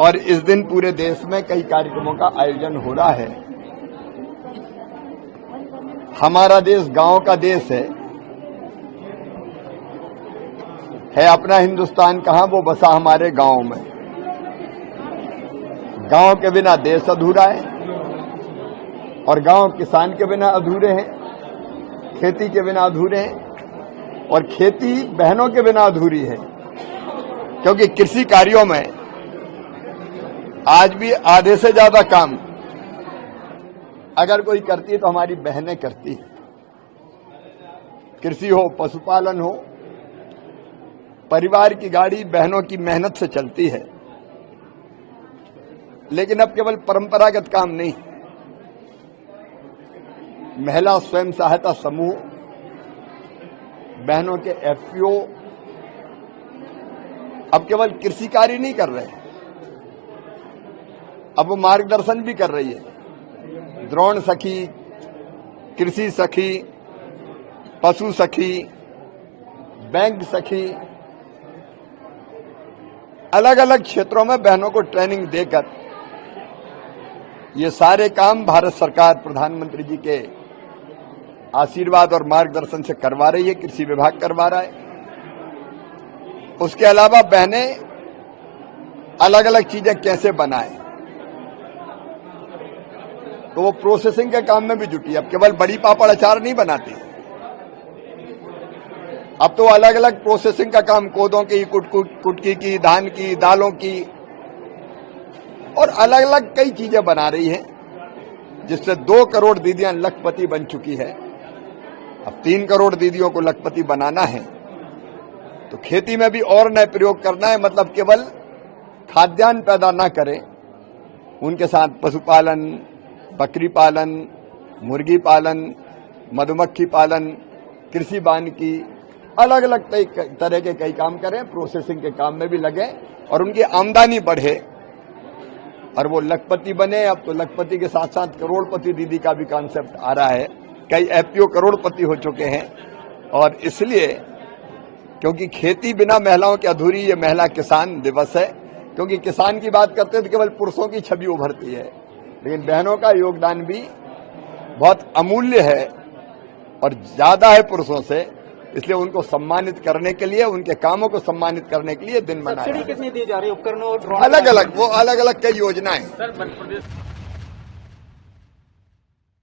और इस दिन पूरे देश में कई कार्यक्रमों का आयोजन हो रहा है। हमारा देश गांव का देश है अपना हिंदुस्तान कहां, वो बसा हमारे गांव में। गांव के बिना देश अधूरा है और गांव किसान के बिना अधूरे हैं, खेती के बिना अधूरे हैं और खेती बहनों के बिना अधूरी है, क्योंकि कृषि कार्यों में आज भी आधे से ज्यादा काम अगर कोई करती है तो हमारी बहनें करती है। कृषि हो, पशुपालन हो, परिवार की गाड़ी बहनों की मेहनत से चलती है। लेकिन अब केवल परंपरागत काम नहीं, महिला स्वयं सहायता समूह, बहनों के एफपीओ अब केवल कृषि कार्य नहीं कर रहे, अब वो मार्गदर्शन भी कर रही है। द्रोण सखी, कृषि सखी, पशु सखी, बैंक सखी, अलग अलग क्षेत्रों में बहनों को ट्रेनिंग देकर ये सारे काम भारत सरकार प्रधानमंत्री जी के आशीर्वाद और मार्गदर्शन से करवा रही है, कृषि विभाग करवा रहा है। उसके अलावा बहनें अलग अलग चीजें कैसे बनाएं, तो वो प्रोसेसिंग के काम में भी जुटी। अब केवल बड़ी पापड़ अचार नहीं बनाती, अब तो अलग अलग प्रोसेसिंग का काम, कोदों की, कुटकी की, धान की, दालों की और अलग अलग कई चीजें बना रही है, जिससे 2 करोड़ दीदियां लखपति बन चुकी है। अब 3 करोड़ दीदियों को लखपति बनाना है तो खेती में भी और नए प्रयोग करना है। मतलब केवल खाद्यान्न पैदा ना करें, उनके साथ पशुपालन, बकरी पालन, मुर्गी पालन, मधुमक्खी पालन, कृषि वानिकी, अलग अलग तरह के कई काम करें, प्रोसेसिंग के काम में भी लगे और उनकी आमदनी बढ़े और वो लखपति बने। अब तो लखपति के साथ साथ करोड़पति दीदी का भी कॉन्सेप्ट आ रहा है, कई एफपीओ करोड़पति हो चुके हैं। और इसलिए क्योंकि खेती बिना महिलाओं की अधूरी, ये महिला किसान दिवस है। क्योंकि किसान की बात करते हैं तो केवल पुरुषों की छवि उभरती है, लेकिन बहनों का योगदान भी बहुत अमूल्य है और ज्यादा है पुरुषों से। इसलिए उनको सम्मानित करने के लिए, उनके कामों को सम्मानित करने के लिए दिन मनाया। कितनी दी जा रही है उपकरणों और अलग अलग कई योजनाएं।